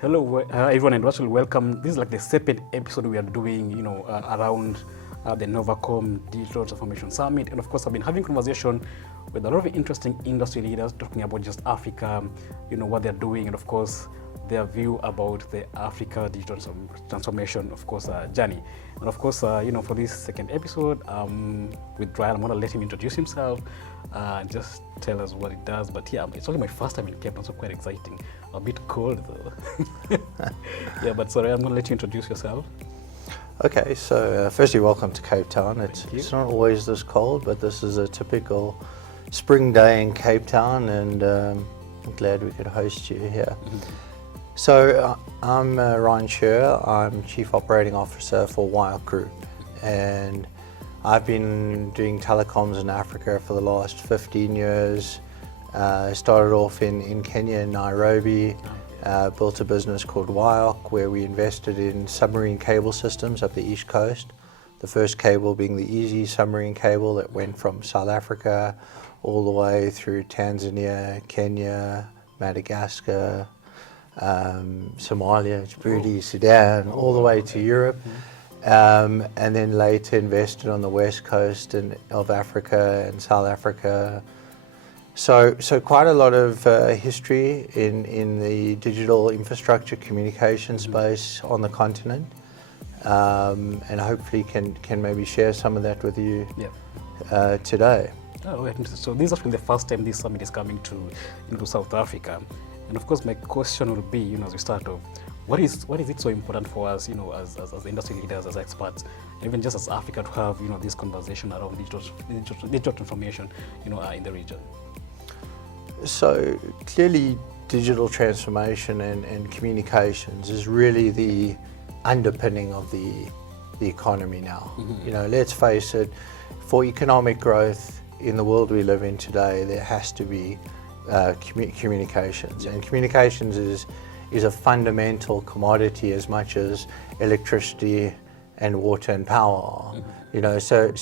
Hello, everyone, and welcome. This is like the second episode we are doing, around the NOVACOM Digital Transformation Summit. And of course, I've been having conversation with a lot of interesting industry leaders talking about just Africa, what they're doing, and of course, their view about the Africa digital transformation, of course, journey. And of course, for this second episode, with Ryan, I'm going to let him introduce himself, just tell us what he does. But yeah, it's only my first time in Cape Town, so quite exciting. A bit cold though. Yeah, but sorry, I'm going to let you introduce yourself. Okay, so firstly, welcome to Cape Town. It's not always this cold, but this is a typical spring day in Cape Town, and I'm glad we could host you here. Mm-hmm. So I'm Ryan Sher. I'm Chief Operating Officer for WIOCC GROUP, and I've been doing telecoms in Africa for the last 15 years. Started off in Kenya, in Nairobi, built a business called WIOCC where we invested in submarine cable systems up the East Coast. The first cable being the Easy submarine cable that went from South Africa all the way through Tanzania, Kenya, Madagascar, Somalia, Djibouti, Sudan, all the way to Europe. And then later invested on the west coast of Africa and South Africa. So quite a lot of history in the digital infrastructure communication space on the continent, and hopefully can maybe share some of that with you today. Oh, so this is actually the first time this summit is coming to South Africa, and of course my question will be, as we start off, what is it so important for us, as industry leaders, as experts, even just as Africa, to have this conversation around digital transformation, in the region? So clearly digital transformation and communications is really the underpinning of the economy now. Mm-hmm. Let's face it, for economic growth in the world we live in today, there has to be communications. And communications is a fundamental commodity as much as electricity and water and power are. Mm-hmm. So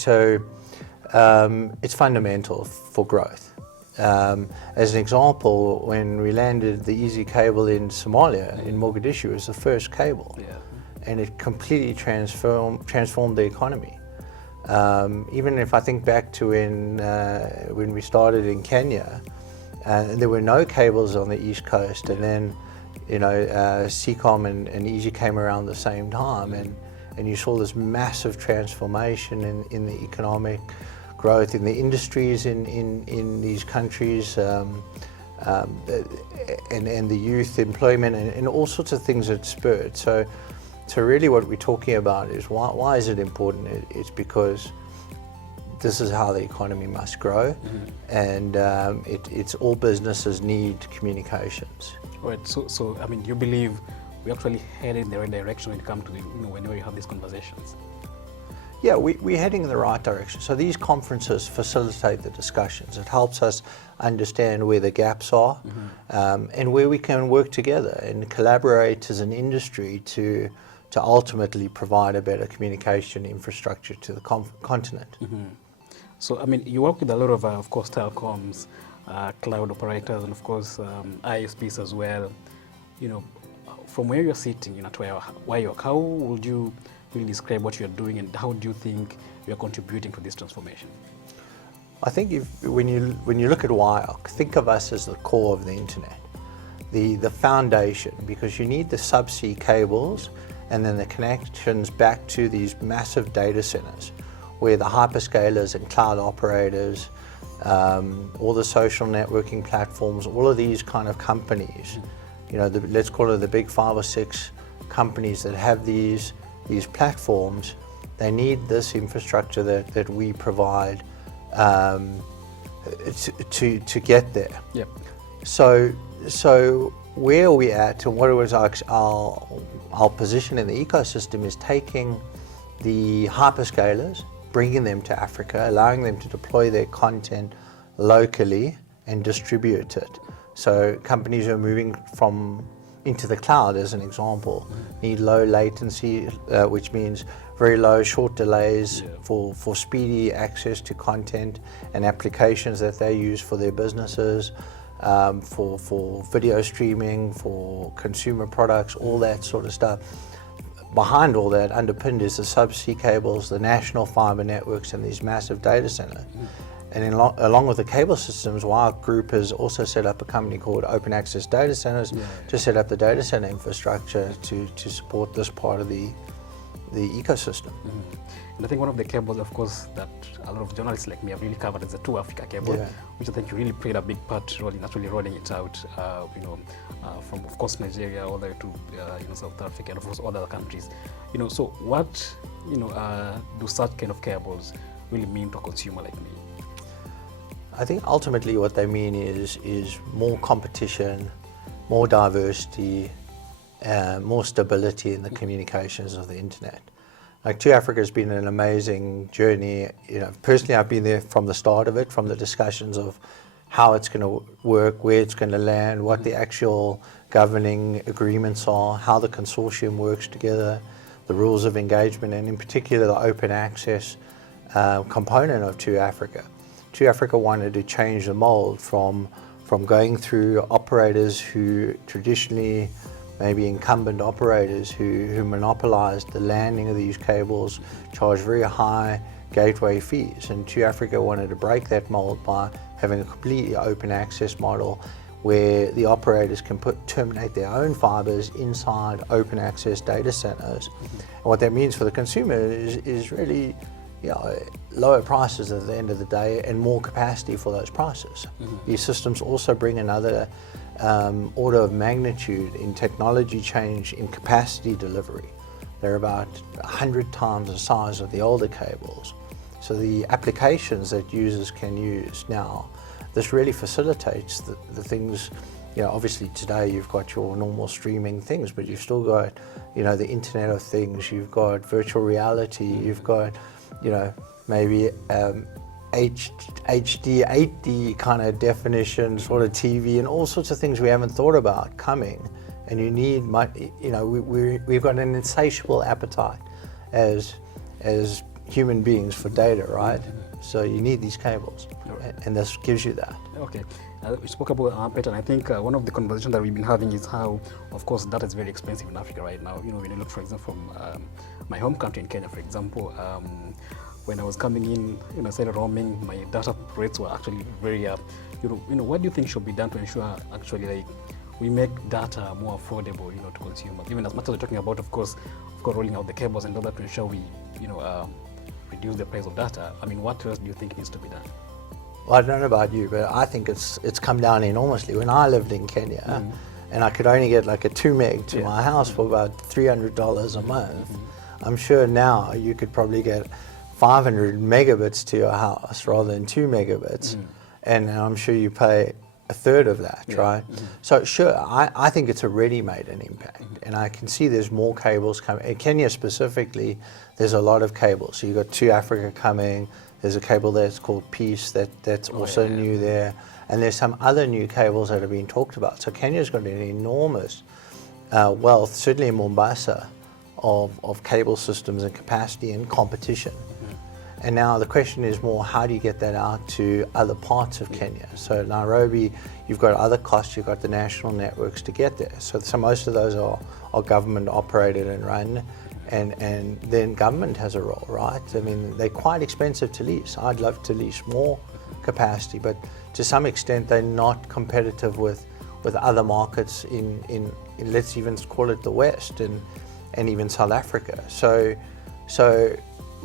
it's fundamental for growth. As an example, when we landed the Easy cable in Somalia, in Mogadishu, it was the first cable, and it completely transformed the economy. Even if I think back to when we started in Kenya, there were no cables on the East Coast, and then CCOM and Easy came around the same time, and you saw this massive transformation in the economic growth in the industries in these countries, and the youth employment and all sorts of things that spurred. So really what we're talking about is why is it important? It's because this is how the economy must grow, and it's all businesses need communications. Right. So I mean, you believe we're actually heading in the right direction when it comes to whenever you have these conversations? Yeah, we're heading in the right direction. So these conferences facilitate the discussions. It helps us understand where the gaps are, and where we can work together and collaborate as an industry to ultimately provide a better communication infrastructure to the continent. Mm-hmm. So, I mean, you work with a lot of course, telecoms, cloud operators, and of course, ISPs as well. From where you're sitting, at WIOCC, how would you really describe what you're doing, and how do you think you're contributing to this transformation? I think when you look at WIOCC, think of us as the core of the internet, the foundation, because you need the subsea cables and then the connections back to these massive data centers where the hyperscalers and cloud operators, all the social networking platforms, all of these kind of companies, let's call it the big 5 or 6 companies that have these platforms, they need this infrastructure that we provide to get there. Yep. So where are we at, and what was our position in the ecosystem is taking the hyperscalers, bringing them to Africa, allowing them to deploy their content locally and distribute it. So companies are moving into the cloud, as an example, need low latency, which means very low, short delays for speedy access to content and applications that they use for their businesses. for video streaming, for consumer products, all that sort of stuff. Behind all that, underpinned, is the subsea cables, the national fiber networks, and these massive data centers. And along with the cable systems, WIOCC Group has also set up a company called Open Access Data Centers to set up the data center infrastructure to support this part of the ecosystem. And I think one of the cables, of course, that a lot of journalists like me have really covered is the Two Africa cable, which I think you really played a big part in actually rolling it out, from, of course, Nigeria all the way to South Africa and, of course, other countries. So what do such kind of cables really mean to a consumer like me? I think ultimately what they mean is more competition, more diversity, more stability in the communications of the internet. Like, Two Africa has been an amazing journey. Personally, I've been there from the start of it, from the discussions of how it's going to work, where it's going to land, what the actual governing agreements are, how the consortium works together, the rules of engagement, and in particular the open access component of Two Africa. Two Africa wanted to change the mold from going through operators who traditionally, maybe incumbent operators who monopolized the landing of these cables, charge very high gateway fees. And Two Africa wanted to break that mold by having a completely open access model where the operators can terminate their own fibers inside open access data centers. And what that means for the consumer is really lower prices at the end of the day and more capacity for those prices. These systems also bring another order of magnitude in technology change in capacity delivery. They're about 100 times the size of the older cables. So the applications that users can use now, this really facilitates the things. Obviously today you've got your normal streaming things, but you've still got, the Internet of Things, you've got virtual reality, you've got, maybe HD, 8D kind of definition sort of TV, and all sorts of things we haven't thought about coming. And you need, we've got an insatiable appetite as human beings for data, right? So you need these cables, and this gives you that. Okay. We spoke about Peter, and I think one of the conversations that we've been having is how, of course, data is very expensive in Africa right now. When you look, for example, from my home country in Kenya, for example, when I was coming in, instead of roaming, my data rates were actually very up. What do you think should be done to ensure actually we make data more affordable, to consumers? Even as much as we're talking about, of course, rolling out the cables and all that to ensure we, reduce the price of data. I mean, what else do you think needs to be done? Well, I don't know about you, but I think it's come down enormously. When I lived in Kenya, and I could only get like a 2 meg to my house for about $300 a month, I'm sure now you could probably get 500 megabits to your house rather than 2 megabits, and I'm sure you pay a third of that, right? So sure, I think it's already made an impact, and I can see there's more cables coming. In Kenya specifically, there's a lot of cables. So you've got Two Africa coming, there's a cable that's called Peace that's also new there, and there's some other new cables that are being talked about. So Kenya's got an enormous wealth, certainly in Mombasa, of cable systems and capacity and competition. And now the question is more, how do you get that out to other parts of Kenya? So Nairobi, you've got other costs, you've got the national networks to get there. So most of those are government operated and run, and then government has a role, right? I mean, they're quite expensive to lease. I'd love to lease more capacity, but to some extent they're not competitive with other markets in let's even call it the West and even South Africa. So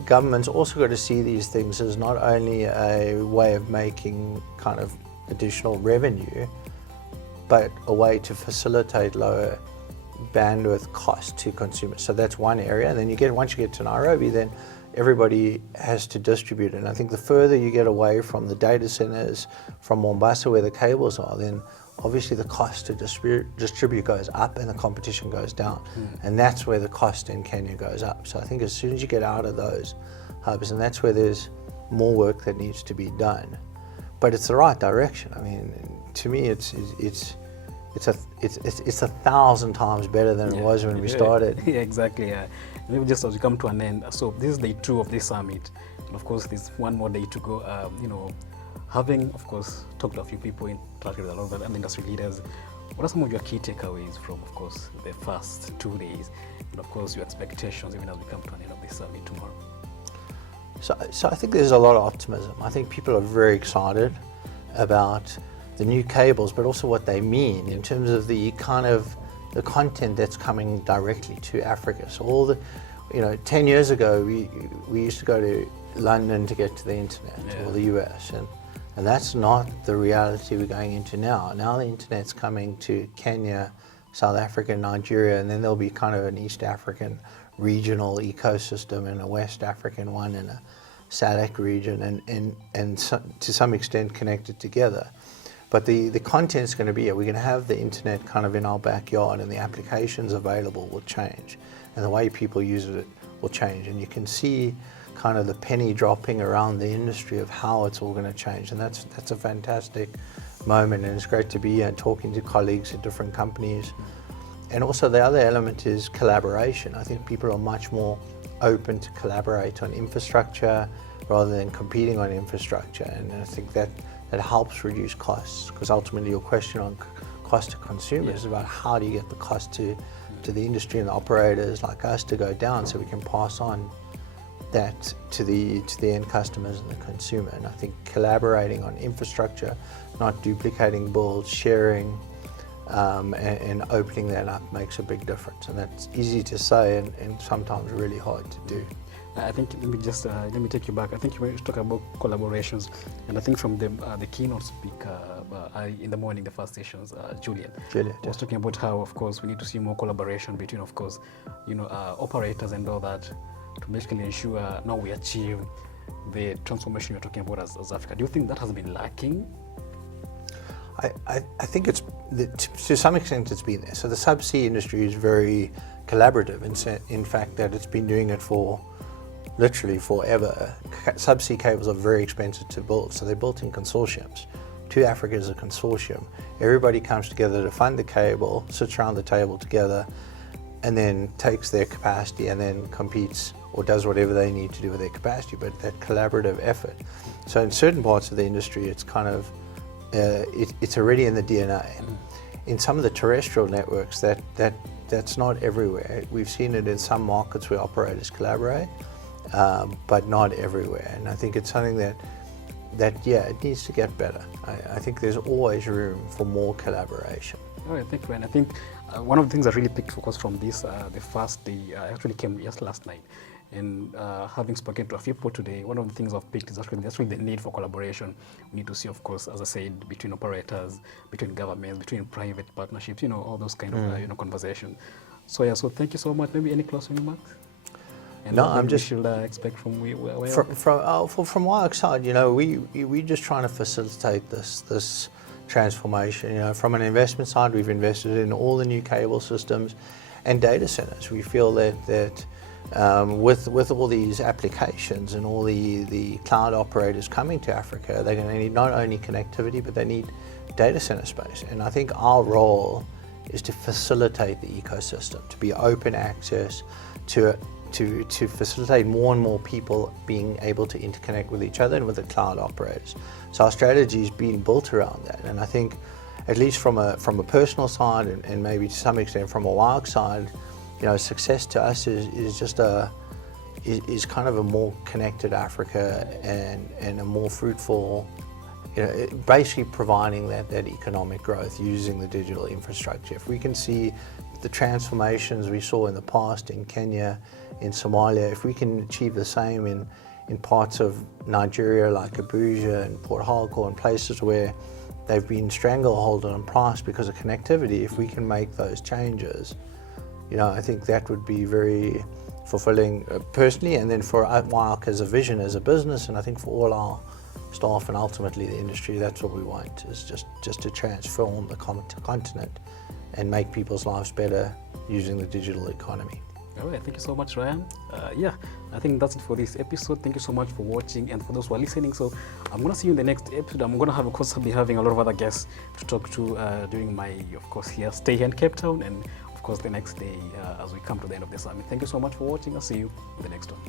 government's also got to see these things as not only a way of making kind of additional revenue, but a way to facilitate lower bandwidth cost to consumers. So that's one area. And then once you get to Nairobi, then everybody has to distribute it. And I think the further you get away from the data centers, from Mombasa where the cables are, then obviously the cost to distribute goes up and the competition goes down. And that's where the cost in Kenya goes up. So I think as soon as you get out of those hubs, and that's where there's more work that needs to be done. But it's the right direction. I mean, to me, it's 1,000 times better than it was when we started. Yeah, exactly. Maybe just as we come to an end, so this is day 2 of this summit, and of course there's one more day to go. having, of course, talked to a few people, interacted with a lot of other industry leaders, what are some of your key takeaways from, of course, the first 2 days, and of course your expectations even as we come to an end of this summit tomorrow? So I think there's a lot of optimism. I think people are very excited about the new cables, but also what they mean in terms of the content that's coming directly to Africa. So all the, 10 years ago, we used to go to London to get to the internet, or the US, and that's not the reality we're going into now. Now the internet's coming to Kenya, South Africa, Nigeria, and then there'll be kind of an East African regional ecosystem and a West African one and a SADC region, and to some extent connected together. But the content's going to be, we're going to have the internet kind of in our backyard, and the applications available will change, and the way people use it will change. And you can see kind of the penny dropping around the industry of how it's all going to change. And that's a fantastic moment, and it's great to be here talking to colleagues at different companies. And also the other element is collaboration. I think people are much more open to collaborate on infrastructure rather than competing on infrastructure. And I think that helps reduce costs, because ultimately your question on cost to consumers is about how do you get the cost to the industry and the operators like us to go down, so we can pass on that to the end customers and the consumer. And I think collaborating on infrastructure, not duplicating builds, sharing, and opening that up makes a big difference. And that's easy to say and sometimes really hard to do. I think let me take you back. I think you were talking about collaborations, and I think from the keynote speaker in the morning, the first sessions, Julian was talking about how, of course, we need to see more collaboration between, of course, operators and all that, to basically ensure now we achieve the transformation you're talking about as Africa. Do you think that has been lacking? I think to some extent it's been there. So the subsea industry is very collaborative, in fact that it's been doing it for literally forever. Subsea cables are very expensive to build, so they're built in consortiums. To Africa is a consortium. Everybody comes together to fund the cable, sits around the table together, and then takes their capacity and then competes or does whatever they need to do with their capacity, but that collaborative effort. So in certain parts of the industry, it's kind of, it's already in the DNA. In some of the terrestrial networks, that's not everywhere. We've seen it in some markets where operators collaborate, but not everywhere. And I think it's something that it needs to get better. I think there's always room for more collaboration. All right, thank you, Ryan. I think one of the things that really picked focus from this, the first day, actually came just last night. And having spoken to a few people today, one of the things I've picked is actually the need for collaboration. We need to see, of course, as I said, between operators, between governments, between private partnerships, all those kind of conversations. So so thank you so much. Maybe any closing remarks? And no, I'm just should expect from from WIOCC side. We're just trying to facilitate this transformation. From an investment side, we've invested in all the new cable systems and data centers. We feel that with all these applications and all the cloud operators coming to Africa, they're going to need not only connectivity, but they need data center space. And I think our role is to facilitate the ecosystem, to be open access, to facilitate more and more people being able to interconnect with each other and with the cloud operators. So our strategy is being built around that. And I think, at least from a personal side and maybe to some extent from a WIOCC side, success to us is just is kind of a more connected Africa and a more fruitful, basically providing that economic growth using the digital infrastructure. If we can see the transformations we saw in the past in Kenya, in Somalia, if we can achieve the same in parts of Nigeria like Abuja and Port Harcourt and places where they've been stranglehold on price because of connectivity, if we can make those changes, I think that would be very fulfilling personally, and then for WIOCC as a vision, as a business, and I think for all our staff and ultimately the industry, that's what we want, is just to transform the continent and make people's lives better using the digital economy. All right, thank you so much, Ryan. I think that's it for this episode. Thank you so much for watching and for those who are listening. So I'm going to see you in the next episode. I'm going to have, of course, I'll be having a lot of other guests to talk to during my, of course, stay here in Cape Town, and of course the next day as we come to the end of the summit. Thank you so much for watching. I'll see you in the next one.